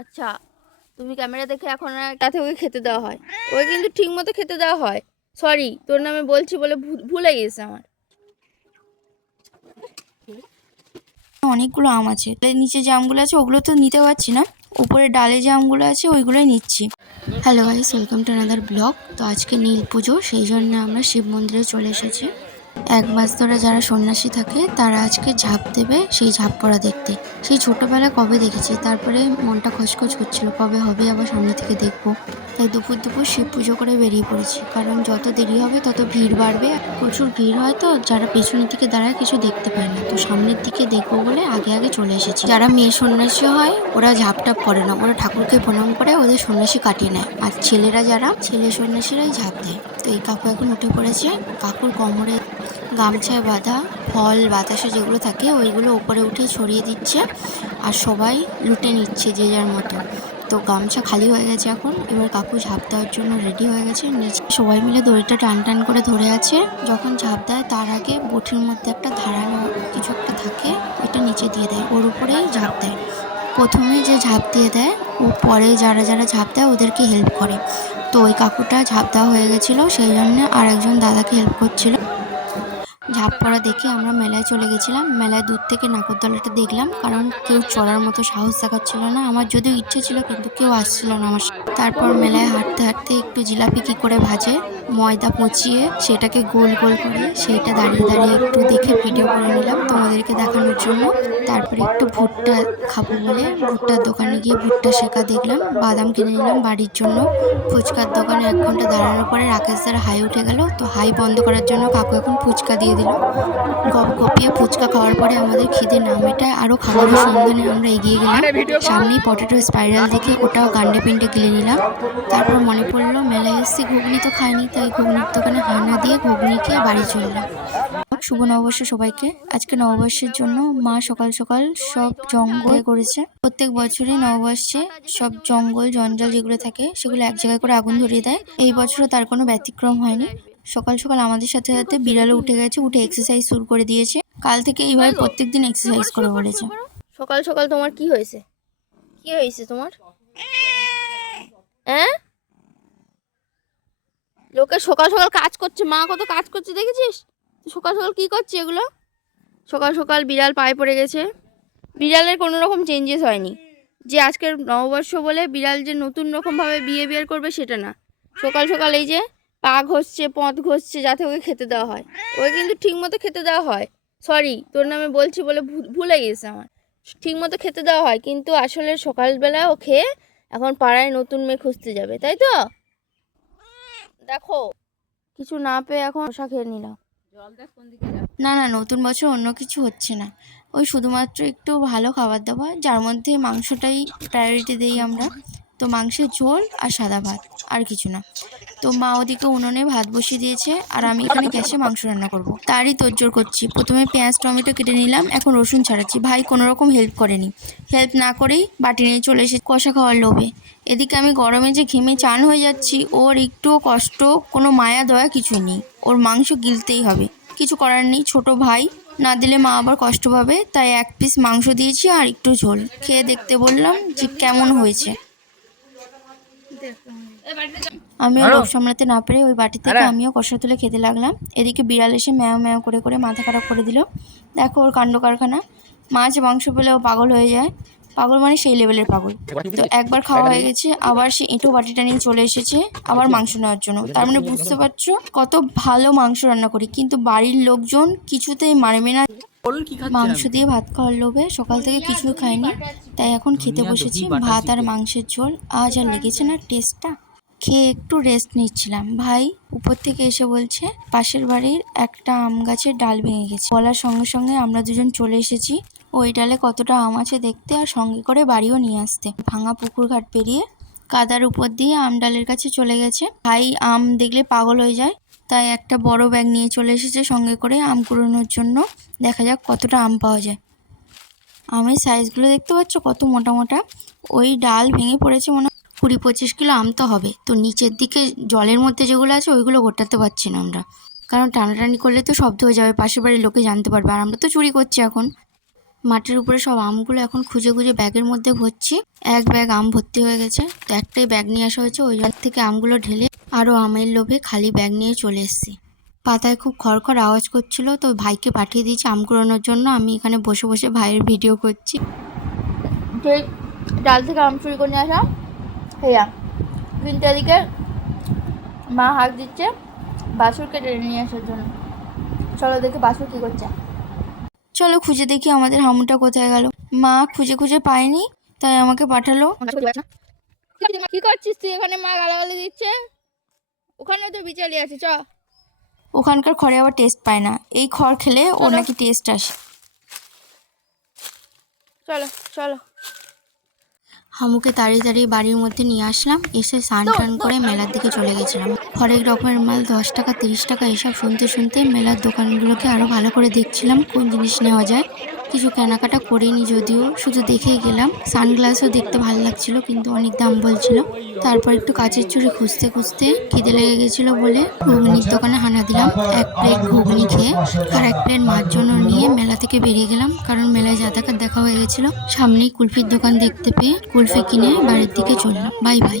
আচ্ছা তুমি ক্যামেরা দেখে এখন তাতে ওকে খেতে দেওয়া হয়। ওকে কিন্তু ঠিক মতো খেতে দেওয়া হয়। সরি তোর নামে বলছি বলে ভুলে গেছে আমার। অনেকগুলো আম আছে। নিচে যে আমগুলো আছে, ওগুলো তো নিতে পারছি না। উপরে ডালে যে আমগুলো আছে, ওইগুলোই নিচ্ছি। হ্যালো ভাই ওয়েলকাম টু আনাদার ব্লগ তো আজকে নীল পুজো, সেই জন্য আমরা শিব মন্দিরে চলে এসেছি। এক মাস ধরে যারা সন্ন্যাসী থাকে, তারা আজকে ঝাঁপ দেবে সেই ঝাঁপ পড়া দেখতে। সেই ছোটোবেলায় কবে দেখেছি? তারপরে মনটা খচখচ হচ্ছিল কবে হবে আবার সামনে থেকে দেখব। তাই দুপুর দুপুর শিব পুজো করে বেরিয়ে পড়েছি। কারণ যত দেরি হবে, তত ভিড় বাড়বে। প্রচুর ভিড় হয় তো, যারা পেছনের দিকে দাঁড়ায় কিছু দেখতে পায় না। তো সামনের দিকে দেখব বলে আগে আগে চলে এসেছি। যারা মেয়ে সন্ন্যাসী হয়, ওরা ঝাপটাপ করে না। ওরা ঠাকুরকে প্রণাম করে, ওদের সন্ন্যাসী কাটিয়ে নেয়। আর ছেলেরা যারা, ছেলে সন্ন্যাসীরাই ঝাঁপ দেয়। তো এই কাকু এখন উঠে পড়েছে। কাকুর কোমরে গামছায় বাঁধা, ফল, বাতাসে যেগুলো থাকে, ওইগুলো ওপরে উঠে ছড়িয়ে দিচ্ছে আর সবাই লুটে নিচ্ছে যে যার মতো। তো গামছা খালি হয়ে গেছে এখন। এবার কাকু ঝাঁপ দেওয়ার জন্য রেডি হয়ে গেছে। নিচে সবাই মিলে দড়িটা টান টান করে ধরে আছে। যখন ঝাঁপ দেয়, তার আগে বটির মধ্যে একটা ধারালো কিছু একটা থাকে, ওইটা নিচে দিয়ে দেয়। ওর উপরেই ঝাঁপ দেয়। প্রথমে যে ঝাঁপ দিয়ে দেয়, ও পরে যারা যারা ঝাঁপ দেয়, ওদেরকে হেল্প করে। তো ওই কাকুটা ঝাঁপ দেওয়া হয়ে গেছিল। সেই জন্য আর একজন দাদাকে হেল্প করছিল। ঝাঁপ পড়া দেখে আমরা মেলায় চলে গেছিলাম। মেলায় দূর থেকে নাগরদোলাটা দেখলাম, কারণ কেউ চড়ার মতো সাহস দেখাচ্ছিল না। আমার যদিও ইচ্ছে ছিল, কিন্তু কেউ আসছিল না আমার তারপর মেলায় হাঁটতে হাঁটতে একটু জিলাপি কী করে ভাজে, ময়দা পচিয়ে সেটাকে গোল গোল করে সেইটা দাঁড়িয়ে দাঁড়িয়ে একটু দেখে ভিডিও করে নিলাম তোমাদেরকে দেখানোর জন্য। তারপরে একটু ভুট্টা খাব বলে ভুট্টার দোকানে গিয়ে ভুট্টা শেখা দেখলাম। বাদাম কিনে নিলাম বাড়ির জন্য। ফুচকার দোকানে এক ঘণ্টা দাঁড়ানোর পরে রাকেশ দ্বারা হাই উঠে গেল। তো হাই বন্ধ করার জন্য কাকু এখন ফুচকা দিয়ে দিল। গপিয়ে ফুচকা খাওয়ার পরে আমাদের খিদে না মেটায় আরও খাবারের সন্ধানে আমরা এগিয়ে গেলাম। সামনেই পটেটো স্পাইরাল দেখে ওটাও গান্ডে পিন্ডে গিলে নিলাম। তারপর মনে পড়ল, মেলায় এসেছি ঘুগনি তো খাইনি, তাই ঘুগনির দোকানে হানা দিয়ে ঘুগনি খেয়ে বাড়ি চললাম। শুভ নববর্ষ সবাইকে। আজকে নববর্ষের জন্য মা সকাল সকাল সব জঙ্গল করেছে। প্রত্যেক বছরই নববর্ষে সব জঙ্গল, জঞ্জাল যেগুলো থাকে, সেগুলো এক জায়গায় করে আগুন ধরিয়ে দেয়। এই বছরও তার কোনো ব্যতিক্রম হয়নি। সকাল সকাল আমাদের সাথে সাথে বিড়ালও উঠে গেছে উঠে এক্সারসাইজ শুরু করে দিয়েছে। কাল থেকে এইভাবে প্রত্যেকদিন এক্সারসাইজ করে বলেছে। সকাল সকাল তোমার কি হয়েছে? কি হয়েছে তোমার? হ্যাঁ? লোকে সকাল সকাল কাজ করছে মা কত কাজ করছে দেখেছিস? সকাল সকাল কি করছে এগুলো? সকাল সকাল বিড়াল পায়ে পড়ে গেছে। বিড়ালের কোনো রকম চেঞ্জেস হয়নি। যে আজকের নববর্ষ বলে বিড়াল যে নতুন রকমভাবে বিহেভিয়ার করবে সেটা না। সকাল সকাল এই যে পা ঘষছে পথ ঘষছে যাতে ওকে খেতে দেওয়া হয়। ওকে কিন্তু ঠিক মতো খেতে দেওয়া হয়। সরি তোর নামে বলছি বলে ভুলে গেছে আমার। ঠিক মতো খেতে দেওয়া হয় কিন্তু আসলে সকালবেলা ও খেয়ে এখন পাড়ায় নতুন মেয়ে খুঁজতে যাবে তাই তো? দেখো কিছু না পেয়ে এখন শশা খেয়ে নিলাম। না না নতুন বছর অন্য কিছু হচ্ছে না। ওই শুধুমাত্র একটু ভালো খাবার দাবার যার মধ্যে মাংসটাই প্রায়োরিটি দিই আমরা। তো মাংসের ঝোল আর সাদা ভাত, আর কিছু না। তো মা ওদিকে উনুনে ভাত বসিয়ে দিয়েছে, আর আমি এখানে গ্যাসে মাংস রান্না করব। তারই তোড়জোড় করছি। প্রথমে পেঁয়াজ, টমেটো কেটে নিলাম, এখন রসুন ছাড়াচ্ছি। ভাই কোনো রকম হেল্প করেনি। হেল্প না করেই বাটি নিয়ে চলে এসে কষা খাওয়ার লোভে। এদিকে আমি গরমে যে ঘেমে চান হয়ে যাচ্ছি, ওর একটু কষ্ট, কোনো মায়া, দয়া কিছুই নেই। ওর মাংস গিলতেই হবে। কিছু করার নেই, ছোট ভাই। না দিলে মা আবার কষ্ট পাবে, তাই এক পিস মাংস দিয়েছি আর একটু ঝোল। খেয়ে দেখতে বললাম যে কেমন হয়েছে। আমিও লোভ সামলাতে না পেরে ওই বাটি থেকে আমিও কষা তুলে খেতে লাগলাম। এদিকে বিড়াল এসে ম্যাও ম্যাও করে করে মাথা খারাপ করে দিল। দেখো ওর কাণ্ড কারখানা। মাছ মাংস পেলে ও পাগল হয়ে যায়। পাগল মানে সেই লেভেলের পাগল। তো একবার খাওয়া হয়ে গেছে আবার সে এঁটো বাটিটা নিয়ে চলে এসেছে আবার মাংস নেওয়ার জন্য। তার মানে বুঝতে পারছ? কত ভালো মাংস রান্না করি। কিন্তু বাড়ির লোকজন কিছুতেই মারবে না। মাংস দিয়ে ভাত খাওয়ার লোভে সকাল থেকে কিছু খাইনি তাই এখন খেতে বসেছি। ভাত আর মাংসের ঝোল। আজ আর লেগেছে না টেস্টটা। খেয়ে একটু রেস্ট নিচ্ছিলাম। ভাই উপর থেকে এসে বলছে পাশের বাড়ির একটা আম গাছের ডাল ভেঙে গেছে। বলার সঙ্গে সঙ্গে আমরা দুজন চলে এসেছি। ওই ডালে কতটা আম আছে দেখতে আর সঙ্গে করে বাড়িও নিয়ে আসতে। ভাঙা পুকুর ঘাট পেরিয়ে কাদার উপর দিয়ে আম ডালের কাছে চলে গেছে। ভাই আম দেখলে পাগল হয়ে যায়। তাই একটা বড় ব্যাগ নিয়ে চলে এসেছে সঙ্গে করে আম কুড়োনোর জন্য। দেখা যাক কতটা আম পাওয়া যায়। আমের সাইজগুলো দেখতে পাচ্ছ? কত মোটা মোটা। ওই ডাল ভেঙে পড়েছে মনে কুড়ি পঁচিশ কিলো আম তো হবে। তো নিচের দিকে জলের মধ্যে যেগুলো আছে, ওইগুলো গোটাতে পারছি না আমরা। কারণ টানাটানি করলে তো শব্দ হয়ে যাবে। পাশের বাড়ির লোকে জানতে পারবে। আর আমরা তো চুরি করছি এখন। মাটির উপরে সব আমগুলো এখন খুঁজে খুঁজে ব্যাগের মধ্যে ভরছি। এক ব্যাগ আম ভর্তি হয়ে গেছে। তো একটাই ব্যাগ নিয়ে আসা হয়েছে। ওই ব্যাগ থেকে আমগুলো ঢেলে আরও আমের লোভে খালি ব্যাগ নিয়ে চলে এসেছি। পাতায় খুব খড়খড় আওয়াজ করছিল তো ভাইকে পাঠিয়ে দিয়েছি আম কুড়ানোর জন্য। আমি এখানে বসে বসে ভাইয়ের ভিডিও করছি। ডাল থেকে আম চুরি করে নিয়ে আসা হেয়া কিন্তু এদিকে মা হাঁক দিচ্ছে বাছুরকে টেনে নিয়ে আসার জন্য। চলো দেখি বাছুর কী করছে। চলো খুঁজে দেখি আমাদের হামুটা কোথায় গেল। মা খুঁজে খুঁজে পায়নি তাই আমাকে পাঠালো। কি করছিস তুই এখানে? মা গালাগালি দিচ্ছে। ওখানে তো বিচালি আছে চ। ওখানকার খড়ে আবার টেস্ট পায় না। এই খড় খেলে ওর নাকি টেস্ট আসে। চলো চলো। হামুকে তাড়িয়ে তাড়িয়ে বাড়ির মধ্যে নিয়ে আসলাম। এসে স্নান টান করে মেলার দিকে চলে গেছিলাম। হরেক রকমের মাল দশ টাকা তিরিশ টাকা এসব শুনতে শুনতে মেলার দোকানগুলোকে আরও ভালো করে দেখছিলাম কোন জিনিস নেওয়া যায়। কিছু কেনাকাটা করিনি যদিও, শুধু দেখেই গেলাম। সানগ্লাসও দেখতে ভালো লাগছিল, কিন্তু অনেক দাম বলছিল। তারপর একটু কাচের চুড়ি খুঁজতে খুঁজতে খিদে লেগে গেছিল বলে ঘুগনির দোকানে হানা দিলাম। এক প্লেট ঘুগনি খেয়ে আর এক প্লেট মাছ জন্য নিয়ে মেলা থেকে বেরিয়ে গেলাম, কারণ মেলায় যাতায়াত দেখা হয়ে গেছিল। সামনেই কুলফির দোকান দেখতে পেয়ে কুলফি কিনে বাড়ির দিকে চললাম। Bye bye.